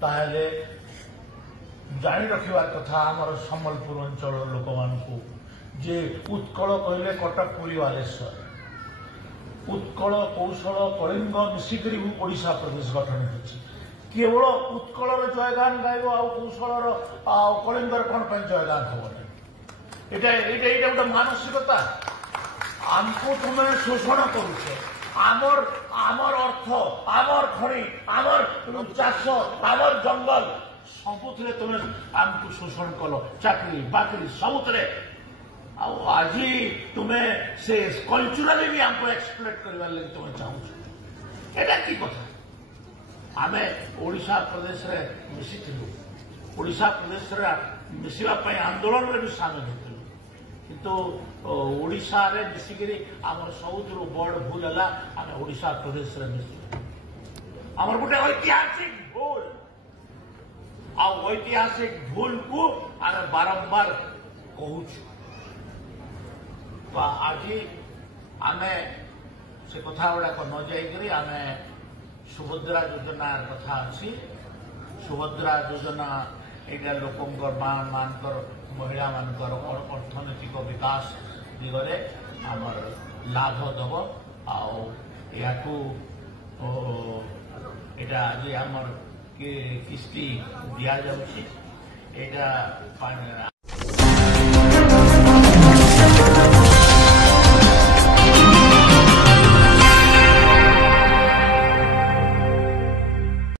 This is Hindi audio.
ताहले जानी रखिबार कथा आमर सम्बलपुर अंचल लोक मानू जे उत्कल कहले कटक पुरी बालेश्वर उत्कल कौशल कलिंग मिसिक ओडिशा प्रदेश गठन होती केवल उत्कल जयगान गायब आौशल कलिंगर कौन जयगान हम ये गोटे मानसिकता आमको तुम शोषण करुच आमर आमर अर्थ आमर खनि आमर चाष आमर जंगल सबुथे तुम आमको शोषण कल चाकरी बाकरी सबुथे आज तुम्हें से कल्चराली भी आमको एक्सप्लोट करने लगे तुम्हें चाहूँ एटा की कथा आमे ओडिशा प्रदेश रे मिसिथिलु ओडिशा प्रदेश रे मिसिबा पय आंदोलन रे भी शामिल होते किंतु ओडिशा रे मिसिकरी आमर सबुठु बड़ भूल है आम ओडिशा प्रदेश रे मिसिलु आमर गोटे ऐतिहासिक भूल ऐतिहासिक भूल को आम बारंबार कहूँ तो आज आम से कथा गुड़ाक न जाइकरी आम सुभद्रा योजना कथा अच्छी सुभद्रा योजना यहाँ लोकंर मानकर महिला मानकर अर्थनैतिक विकास दिगरे आमर लाभ दब आकू एटा आज आमर किस्ती दि जाऊँगी यहाँ